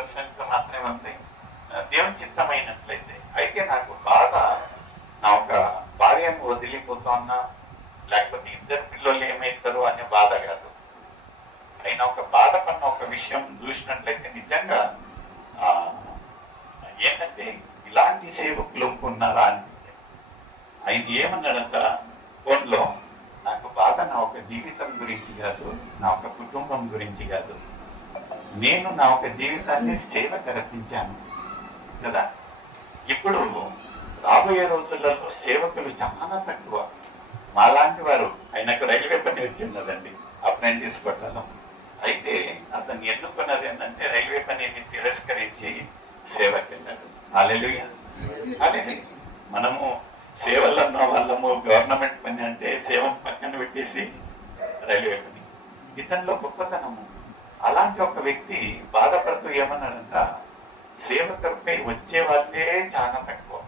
10% మాత్రమే ఉంటాయి దేవుని చిత్తమైనట్లయితే. అయితే నాకు బాధ నా ఒక భార్యను వదిలిపోతున్నా, లేకపోతే ఇద్దరు పిల్లలు ఏమవుతారు అనే బాధ కాదు. అయినా ఒక బాధపడిన ఒక విషయం చూసినట్లయితే నిజంగా ఏంటంటే ఇలాంటి సేవకులు ఉన్నారా అనిపించింది. ఆయన ఏమన్నాడంట ఫోన్లో, నాకు బాధ నా ఒక జీవితం గురించి కాదు, నా ఒక కుటుంబం గురించి కాదు, నేను నా ఒక జీవితాన్ని సేవకు అర్పించాను కదా. ఇప్పుడు రాబోయే రోజులలో సేవకులు చాలా తక్కువ. మాలాంటి వారు, ఆయనకు రైల్వే పని వచ్చిన్నదండి అప్రెంటిస్ కొట్టడం. అయితే అతను ఎన్నుకున్నది ఏంటంటే రైల్వే పనిని తిరస్కరించి సేవకి వెళ్ళాడు. హల్లెలూయా. హల్లెలూయా. మనము సేవల్లో ఉన్న వాళ్ళము గవర్నమెంట్ పని అంటే సేవను పక్కన పెట్టేసి రైల్వే పని. ఇతనిలో గొప్పతనము. అలాంటి ఒక వ్యక్తి బాధపడుతూ ఏమన్నాడంట, సేవకులపై వచ్చే వాళ్ళే చాలా తక్కువ,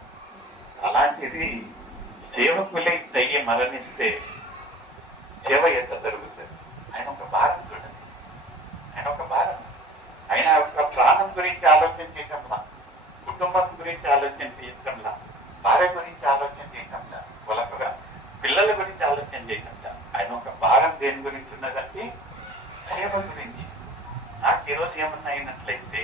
అలాంటిది సేవకులై తయ్యి మరణిస్తే సేవ ఎట్లా జరుగుతుంది? ఆయన ఒక భారం చూడండి, ఆయన ఒక భారం. ఆయన యొక్క ప్రాణం గురించి ఆలోచన చేయటంలా, కుటుంబం గురించి ఆలోచన చేయటంలా, భార్య గురించి ఆలోచన చేయటంలా, వాళ్ళకుగా పిల్లల గురించి ఆలోచన చేయటంలా. ఆయన ఒక భారం దేని గురించి ఉన్నదంటే సేవ గురించి. నాకు ఈరోజు ఏమన్నా అయినట్లయితే